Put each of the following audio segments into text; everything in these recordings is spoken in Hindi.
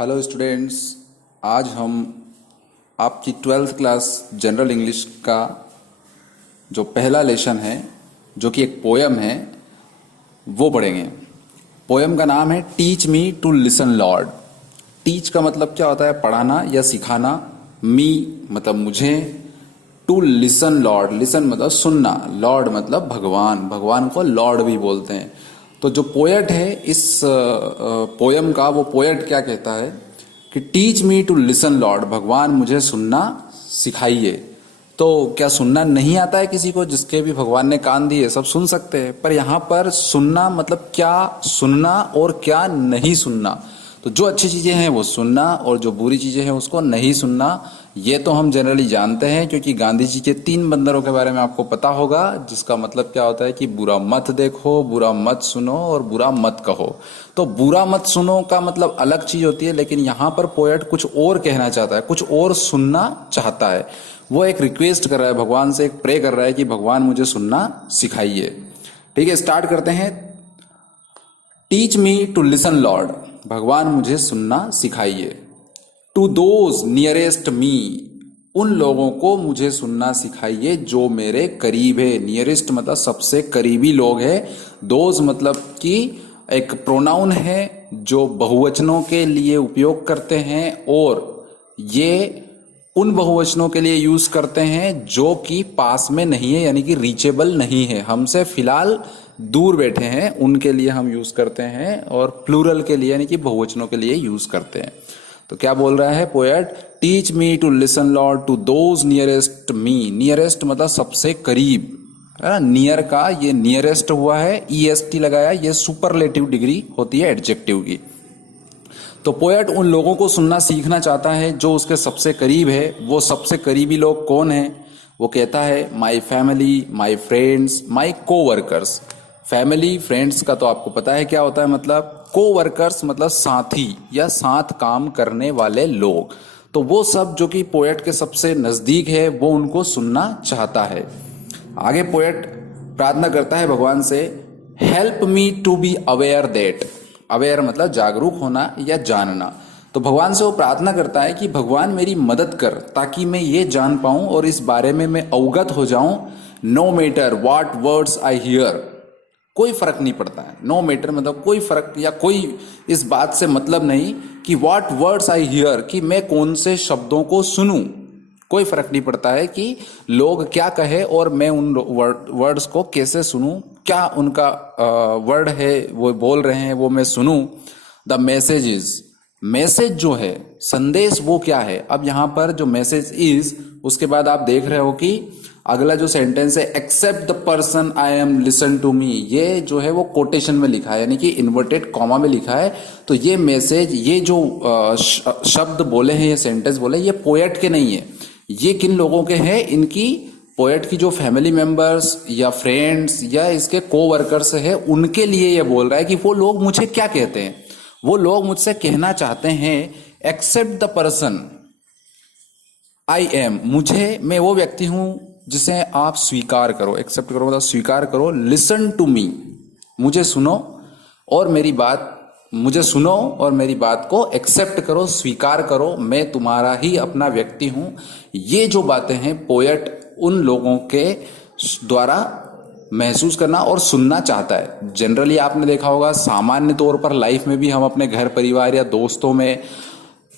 Hello students. आज हम आपकी 12th क्लास जनरल इंग्लिश का जो पहला लेसन है, जो कि एक पोयम है, वो पढ़ेंगे। पोयम का नाम है teach me to listen lord. Teach का मतलब क्या होता है? पढ़ाना या सिखाना। मी मतलब मुझे, टू लिसन लॉर्ड, लिसन मतलब सुनना, लॉर्ड मतलब भगवान, भगवान को लॉर्ड भी बोलते हैं। तो जो पोएट है इस पोयम का, वो पोएट क्या कहता है कि teach me to listen lord, भगवान मुझे सुनना सिखाइए। तो क्या सुनना नहीं आता है किसी को? जिसके भी भगवान ने कान दिए सब सुन सकते हैं, पर यहाँ पर सुनना मतलब क्या सुनना और क्या नहीं सुनना। तो जो अच्छी चीजें हैं वो सुनना और जो बुरी चीजें हैं उसको नहीं सुनना। ये तो हम जनरली जानते हैं, क्योंकि गांधी जी के 3 बंदरों के बारे में आपको पता होगा, जिसका मतलब क्या होता है कि बुरा मत देखो, बुरा मत सुनो और बुरा मत कहो। तो बुरा मत सुनो का मतलब अलग चीज होती है, लेकिन यहाँ पर पोएट कुछ और कहना चाहता है, कुछ और सुनना चाहता है। वो एक रिक्वेस्ट कर रहा है भगवान से, एक प्रे कर रहा है कि भगवान मुझे सुनना सिखाइए। ठीक है, स्टार्ट करते हैं। Teach me to listen lord, भगवान मुझे सुनना सिखाइए। टू दोज नियरेस्ट मी, उन लोगों को मुझे सुनना सिखाइए जो मेरे करीब है। नियरेस्ट मतलब सबसे करीबी लोग है। दोज मतलब कि एक प्रोनाउन है जो बहुवचनों के लिए उपयोग करते हैं, और ये उन बहुवचनों के लिए यूज करते हैं जो कि पास में नहीं है, यानी कि रीचेबल नहीं है, हमसे फिलहाल दूर बैठे हैं, उनके लिए हम यूज करते हैं। और प्लूरल के लिए यानी कि बहुवचनों के लिए यूज करते हैं। तो क्या बोल रहा है poet? Teach me to listen lord to those nearest me. Nearest मतलब सबसे करीब, है ना? नियर का ये नियरेस्ट हुआ है, ईएसटी लगाया, ये सुपरलेटिव डिग्री होती है एडजेक्टिव की। तो पोएट उन लोगों को सुनना सीखना चाहता है जो उसके सबसे करीब है। वो सबसे करीबी लोग कौन है? वो कहता है my family, my friends, my coworkers. Family friends का तो आपको पता है क्या होता है मतलब। कोवर्कर्स मतलब साथी या साथ काम करने वाले लोग। तो वो सब जो कि पोएट के सबसे नजदीक है, वो उनको सुनना चाहता है। आगे पोएट प्रार्थना करता है भगवान से, help me to be aware that. Aware मतलब जागरूक होना या जानना। तो भगवान से वो प्रार्थना करता है कि भगवान मेरी मदद कर, ताकि मैं ये जान पाऊं और इस बारे में मैं अवगत हो जाऊं। No matter what words I hear, कोई फर्क नहीं पड़ता है। नो मैटर मतलब कोई फर्क या कोई इस बात से मतलब नहीं कि व्हाट वर्ड्स आई हियर, कि मैं कौन से शब्दों को सुनूं। कोई फर्क नहीं पड़ता है कि लोग क्या कहे और मैं उन वर्ड्स को कैसे सुनूं, क्या उनका वर्ड है वो बोल रहे हैं वो मैं सुनूं। द मैसेज इज, मैसेज जो है, संदेश वो क्या है। अब यहां पर जो मैसेज इज, उसके बाद आप देख रहे हो कि अगला जो सेंटेंस है, except the person I am listen to me, ये जो है वो कोटेशन में लिखा है, यानी कि इन्वर्टेड कॉमा में लिखा है। तो ये मैसेज, ये जो शब्द बोले हैं, ये सेंटेंस बोले, ये पोएट के नहीं है। ये किन लोगों के हैं? इनकी पोएट की जो फैमिली मेंबर्स या फ्रेंड्स या इसके कोवर्कर्स है, उनके लिए ये बोल रहा है कि वो लोग मुझे क्या कहते हैं। वो लोग मुझसे कहना चाहते हैं, except the person I am, मुझे, मैं वो व्यक्ति हूं जिसे आप स्वीकार करो। एक्सेप्ट करो मतलब स्वीकार करो। लिसन टू मी, मुझे सुनो और मेरी बात, मुझे सुनो और मेरी बात को एक्सेप्ट करो, स्वीकार करो, मैं तुम्हारा ही अपना व्यक्ति हूं। ये जो बातें हैं पोएट उन लोगों के द्वारा महसूस करना और सुनना चाहता है। जनरली आपने देखा होगा, सामान्य तौर पर लाइफ में भी हम अपने घर परिवार या दोस्तों में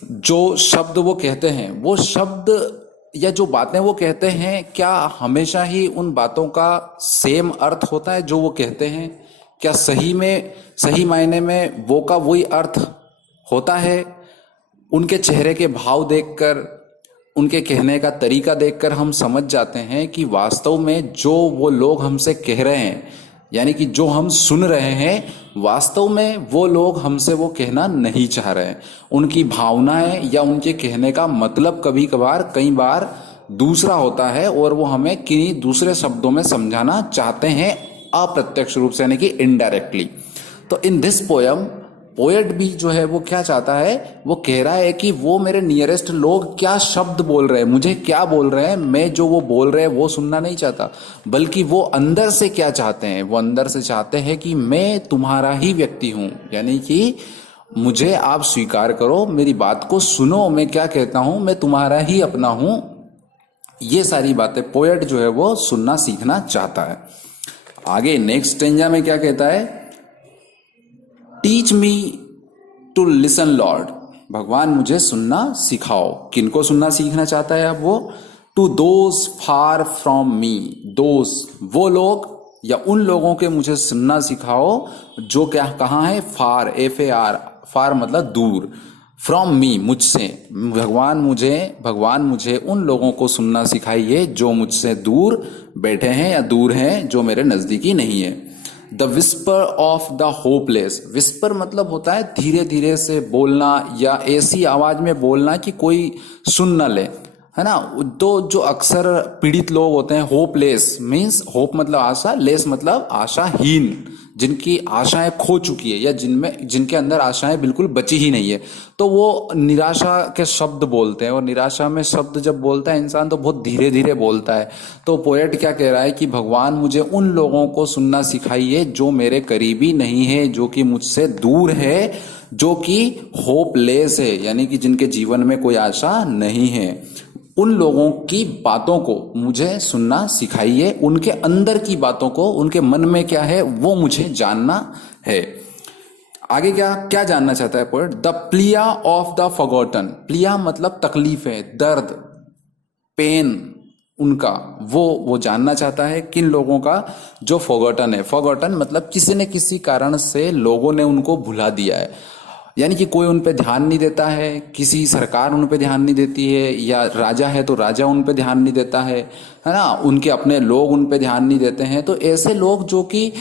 जो शब्द वो कहते हैं, वो शब्द या जो बातें वो कहते हैं, क्या हमेशा ही उन बातों का सेम अर्थ होता है जो वो कहते हैं? क्या सही में, सही मायने में वो का वही अर्थ होता है? उनके चेहरे के भाव देखकर, उनके कहने का तरीका देखकर हम समझ जाते हैं कि वास्तव में जो वो लोग हमसे कह रहे हैं, यानी कि जो हम सुन रहे हैं, वास्तव में वो लोग हमसे वो कहना नहीं चाह रहे हैं। उनकी भावनाएं या उनके कहने का मतलब कभी कभार, कई बार दूसरा होता है, और वो हमें किन्हीं दूसरे शब्दों में समझाना चाहते हैं, अप्रत्यक्ष रूप से, यानी कि इनडायरेक्टली। तो इन दिस पोयम, पोएट भी जो है वो क्या चाहता है? वो कह रहा है कि वो मेरे नियरेस्ट लोग क्या शब्द बोल रहे हैं, मुझे क्या बोल रहे हैं, मैं जो वो बोल रहे हैं वो सुनना नहीं चाहता, बल्कि वो अंदर से क्या चाहते हैं? वो अंदर से चाहते हैं कि मैं तुम्हारा ही व्यक्ति हूं, यानी कि मुझे आप स्वीकार करो, मेरी बात को सुनो, मैं क्या कहता हूं, मैं तुम्हारा ही अपना हूं। ये सारी बातें पोएट जो है वो सुनना सीखना चाहता है। आगे नेक्स्ट स्टेंजा में क्या कहता है, teach me to listen lord, भगवान मुझे सुनना सिखाओ। किनको सुनना सीखना चाहता है अब वो, to those far from me, those वो लोग या उन लोगों के मुझे सुनना सिखाओ जो क्या कहाँ है, फार, एफ ए आर, फार मतलब दूर, फ्रॉम मी मुझसे, भगवान मुझे उन लोगों को सुनना सिखाइए जो मुझसे दूर बैठे हैं या दूर हैं, जो मेरे नजदीकी नहीं है। The whisper of the hopeless, whisper मतलब होता है धीरे धीरे से बोलना या ऐसी आवाज में बोलना कि कोई सुन न ले, है ना। तो जो अक्सर पीड़ित लोग होते हैं, होपलेस मीन्स, होप मतलब आशा, लेस मतलब आशाहीन, जिनकी आशाएं खो चुकी है या जिनके अंदर आशाएं बिल्कुल बची ही नहीं है, तो वो निराशा के शब्द बोलते हैं। और निराशा में शब्द जब बोलता है इंसान तो बहुत धीरे धीरे बोलता है। तो पोएट क्या कह रहा है कि भगवान मुझे उन लोगों को सुनना सिखाइए जो मेरे करीबी नहीं है, जो कि मुझसे दूर है, जो कि होपलेस है, यानी कि जिनके जीवन में कोई आशा नहीं है। उन लोगों की बातों को मुझे सुनना सिखाइए, उनके अंदर की बातों को, उनके मन में क्या है वो मुझे जानना है। आगे क्या क्या जानना चाहता है poet, the plea of the forgotten, plea मतलब तकलीफ है, दर्द, पेन उनका, वो जानना चाहता है। किन लोगों का, जो फॉरगॉटन है, फॉरगॉटन मतलब किसी न किसी कारण से लोगों ने उनको भुला दिया है, यानी कि कोई उन पे ध्यान नहीं देता है, किसी सरकार उन पे ध्यान नहीं देती है, या राजा है तो राजा उन पे ध्यान नहीं देता है ना, उनके अपने लोग उन पे ध्यान नहीं देते हैं। तो ऐसे लोग जो कि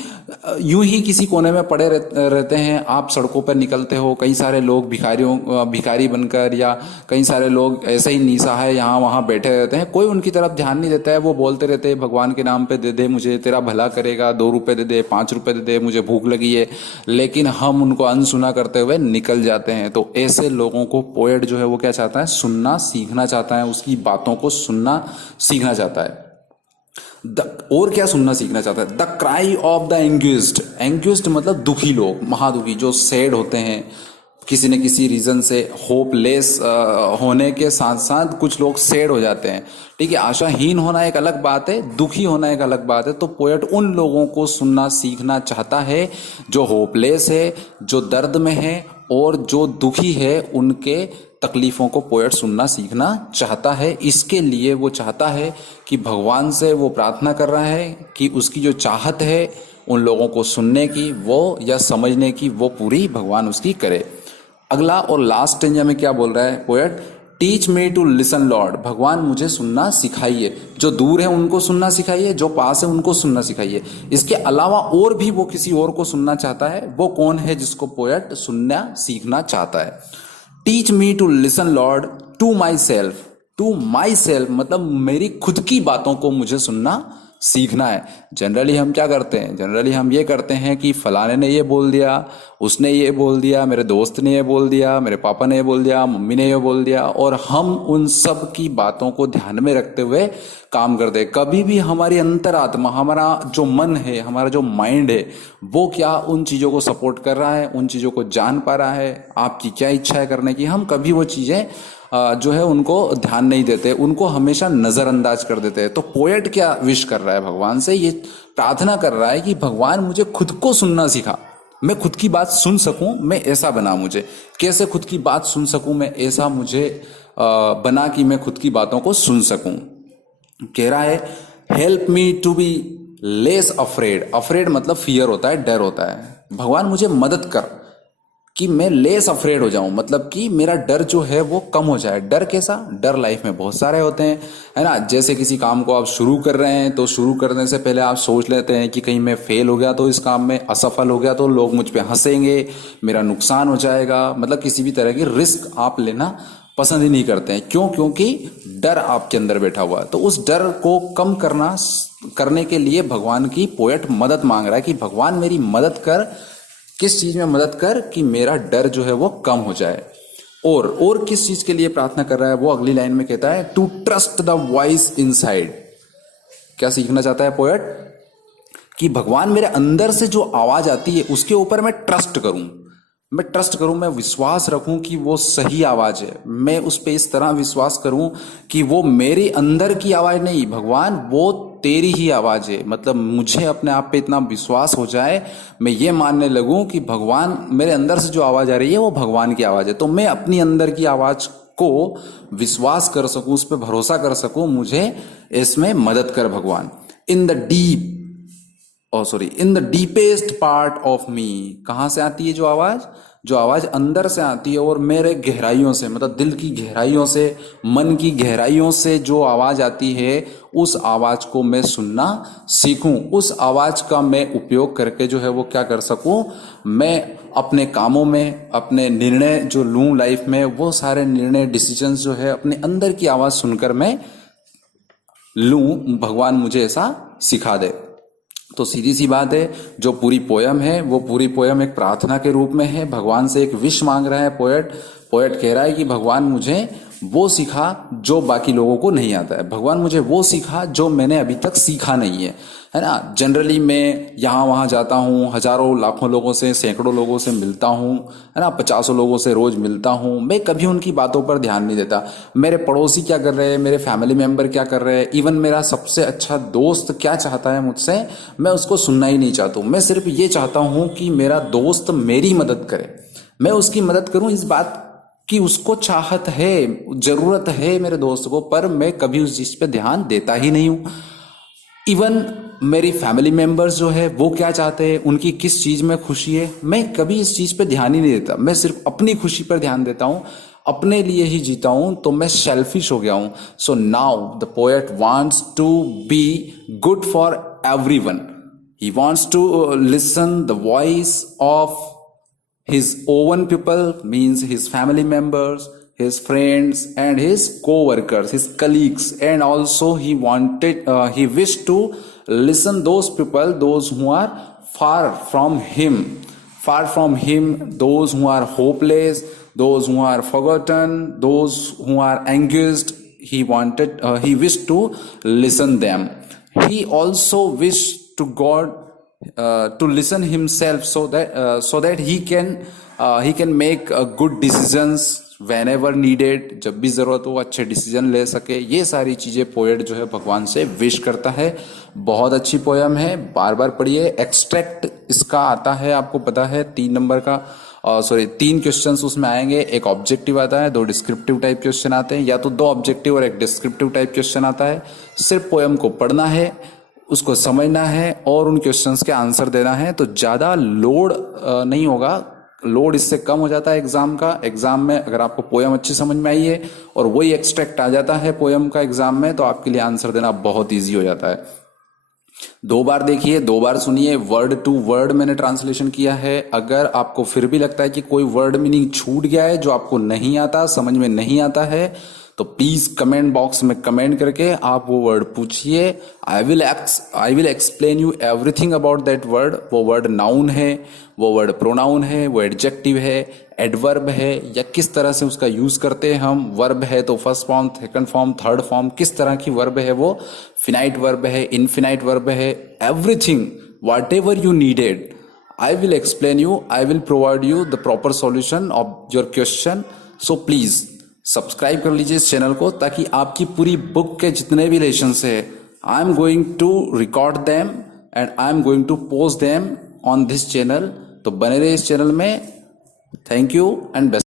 यूं ही किसी कोने में पड़े रहते हैं, आप सड़कों पर निकलते हो, कई सारे लोग भिखारी बनकर, या कई सारे लोग ऐसे ही निसहाय यहाँ वहाँ बैठे रहते हैं, कोई उनकी तरफ ध्यान नहीं देता है। वो बोलते रहते हैं भगवान के नाम पे दे दे मुझे, तेरा भला करेगा, 2 रुपए दे दे, 5 रुपए दे दे, मुझे भूख लगी है, लेकिन हम उनको अनसुना करते हुए निकल जाते हैं। तो ऐसे लोगों को पोएट जो है वो क्या चाहता है, सुनना सीखना चाहता है, उसकी बातों को सुनना सीखना चाहता है। और क्या सुनना सीखना चाहता है, द क्राई ऑफ द एंग्यूस्ड, एंग्यूस्ड मतलब दुखी लोग, महादुखी, जो सैड होते हैं किसी न किसी रीजन से, होपलेस होने के साथ साथ कुछ लोग सैड हो जाते हैं, ठीक है। आशाहीन होना एक अलग बात है, दुखी होना एक अलग बात है। तो पोएट उन लोगों को सुनना सीखना चाहता है जो होपलेस है, जो दर्द में है, और जो दुखी है, उनके तकलीफों को पोएट सुनना सीखना चाहता है। इसके लिए वो चाहता है कि भगवान से वो प्रार्थना कर रहा है कि उसकी जो चाहत है उन लोगों को सुनने की वो या समझने की, वो पूरी भगवान उसकी करे। अगला और लास्ट स्टेंजा में क्या बोल रहा है poet, teach me to listen lord, भगवान मुझे सुनना सिखाइए, जो दूर है उनको सुनना सिखाइए, जो पास है उनको सुनना सिखाइए। इसके अलावा और भी वो किसी और को सुनना चाहता है, वो कौन है जिसको पोएट सुनना सीखना चाहता है। Teach me to listen lord to myself, to myself मतलब मेरी खुद की बातों को मुझे सुनना सीखना है। जनरली हम क्या करते हैं, जनरली हम ये करते हैं कि फलाने ने ये बोल दिया, उसने ये बोल दिया, मेरे दोस्त ने ये बोल दिया, मेरे पापा ने ये बोल दिया, मम्मी ने ये बोल दिया, और हम उन सब की बातों को ध्यान में रखते हुए काम करते हैं। कभी भी हमारी अंतरात्मा, हमारा जो मन है, हमारा जो माइंड है, वो क्या उन चीज़ों को सपोर्ट कर रहा है, उन चीज़ों को जान पा रहा है, आपकी क्या इच्छा है करने की, हम कभी वो चीज़ें जो है उनको ध्यान नहीं देते, उनको हमेशा नजरअंदाज कर देते हैं। तो पोएट क्या विश कर रहा है भगवान से, ये प्रार्थना कर रहा है कि भगवान मुझे खुद को सुनना सिखा, मैं खुद की बात सुन सकूं, मैं ऐसा बना, मुझे कैसे खुद की बात सुन सकूं, मैं ऐसा मुझे बना कि मैं खुद की बातों को सुन सकूं। कह रहा है help me to be less afraid, afraid मतलब फियर होता है, डर होता है, भगवान मुझे मदद कर कि मैं लेस अफ्रेड हो जाऊं, मतलब कि मेरा डर जो है वो कम हो जाए। डर कैसा, डर लाइफ में बहुत सारे होते हैं, है ना। जैसे किसी काम को आप शुरू कर रहे हैं तो शुरू करने से पहले आप सोच लेते हैं कि कहीं मैं फेल हो गया तो इस काम में, असफल हो गया तो लोग मुझ पे हंसेंगे, मेरा नुकसान हो जाएगा, मतलब किसी भी तरह की रिस्क आप लेना पसंद ही नहीं करते हैं। क्यों? क्योंकि डर आपके अंदर बैठा हुआ है। तो उस डर को कम करने के लिए भगवान की पोएट मदद मांग रहा है कि भगवान मेरी मदद कर, किस चीज में मदद कर कि मेरा डर जो है वो कम हो जाए। और किस चीज के लिए प्रार्थना कर रहा है वो अगली लाइन में कहता है, to trust the voice inside. क्या सीखना चाहता है पोएट कि भगवान मेरे अंदर से जो आवाज आती है उसके ऊपर मैं ट्रस्ट करूं, मैं ट्रस्ट करूं, मैं विश्वास रखूं कि वो सही आवाज है, मैं उस पे इस तरह विश्वास करूं कि वो मेरे अंदर की आवाज नहीं, भगवान वो तेरी ही आवाज है। मतलब मुझे अपने आप पे इतना विश्वास हो जाए, मैं ये मानने लगूं कि भगवान, मेरे अंदर से जो आवाज आ रही है वो भगवान की आवाज है, तो मैं अपनी अंदर की आवाज को विश्वास कर सकूं, उस पर भरोसा कर सकूं, मुझे इसमें मदद कर भगवान। In the deep, in the deepest part of me, कहां से आती है जो आवाज? जो आवाज अंदर से आती है और मेरे गहराइयों से, मतलब दिल की गहराइयों से, मन की गहराइयों से जो आवाज आती है, उस आवाज को मैं सुनना सीखूं, उस आवाज का मैं उपयोग करके जो है वो क्या कर सकूं, मैं अपने कामों में, अपने निर्णय जो लूं लाइफ में, वो सारे निर्णय, डिसीजंस जो है अपने अंदर की आवाज सुनकर मैं लूं, भगवान मुझे ऐसा सिखा दे। तो सीधी सी बात है, जो पूरी पोयम है वो पूरी पोयम एक प्रार्थना के रूप में है, भगवान से एक विश मांग रहा है पोएट। पोएट कह रहा है कि भगवान मुझे वो सिखा जो बाकी लोगों को नहीं आता है, भगवान मुझे वो सिखा जो मैंने अभी तक सीखा नहीं है ना। जनरली मैं यहाँ वहाँ जाता हूँ, हजारों लाखों लोगों से, सैकड़ों लोगों से मिलता हूँ, है ना, 50 लोगों से रोज मिलता हूँ, मैं कभी उनकी बातों पर ध्यान नहीं देता। मेरे पड़ोसी क्या कर रहे हैं, मेरे फैमिली मेंबर क्या कर रहे हैं, इवन मेरा सबसे अच्छा दोस्त क्या चाहता है मुझसे, मैं उसको सुनना ही नहीं चाहता हूँ। मैं सिर्फ ये चाहता हूँ कि मेरा दोस्त मेरी मदद करे, मैं उसकी मदद करूँ, इस बात कि उसको चाहत है, जरूरत है मेरे दोस्त को, पर मैं कभी उस चीज पे ध्यान देता ही नहीं हूं। इवन मेरी फैमिली मेंबर्स जो है वो क्या चाहते हैं, उनकी किस चीज में खुशी है, मैं कभी इस चीज पे ध्यान ही नहीं देता। मैं सिर्फ अपनी खुशी पर ध्यान देता हूं, अपने लिए ही जीता हूं, तो मैं सेल्फिश हो गया हूं। So now the poet wants to be good for everyone, he wants to listen the voice of his own people, means his family members, his friends and his co-workers, his colleagues, and also he wished to listen those people, those who are far from him, those who are hopeless, those who are forgotten, those who are anguished. He wished to listen them. He also wished to God to listen himself, so that he can make good decisions whenever needed, जब भी जरूरत हो अच्छे डिसीजन ले सके। ये सारी चीजें पोएट जो है भगवान से विश करता है। बहुत अच्छी पोयम है, बार बार पढ़िए। एक्सट्रैक्ट इसका आता है, आपको पता है 3 नंबर का, 3 क्वेश्चंस उसमें आएंगे। एक ऑब्जेक्टिव आता है, 2 डिस्क्रिप्टिव टाइप क्वेश्चन आते हैं, या तो 2 ऑब्जेक्टिव और 1 डिस्क्रिप्टिव टाइप क्वेश्चन आता है। सिर्फ पोयम को पढ़ना है, उसको समझना है और उन क्वेश्चंस के आंसर देना है, तो ज्यादा लोड नहीं होगा। लोड इससे कम हो जाता है एग्जाम का। एग्जाम में अगर आपको पोयम अच्छी समझ में आई है और वही एक्सट्रैक्ट आ जाता है पोयम का एग्जाम में, तो आपके लिए आंसर देना बहुत ईजी हो जाता है। 2 बार देखिए, 2 बार सुनिए, वर्ड टू वर्ड मैंने ट्रांसलेशन किया है। अगर आपको फिर भी लगता है कि कोई वर्ड मीनिंग छूट गया है, जो आपको नहीं आता, समझ में नहीं आता है, तो प्लीज कमेंट बॉक्स में कमेंट करके आप वो वर्ड पूछिए। I will explain you everything about that word. वो वर्ड नाउन है, वो वर्ड प्रोनाउन है, वो एडजेक्टिव है, एडवर्ब है, या किस तरह से उसका यूज करते हैं हम। वर्ब है तो first form, second form, third form, किस तरह की वर्ब है वो, फिनाइट वर्ब है, इनफिनाइट वर्ब है, everything what ever you needed, I will explain you, I will provide you the proper solution of your question. So please subscribe कर लीजिए इस चैनल को, ताकि आपकी पूरी बुक के जितने भी लेसन्स है, I am going to record them and I am going to post them on this channel. तो बने रहे इस चैनल में। Thank you and best.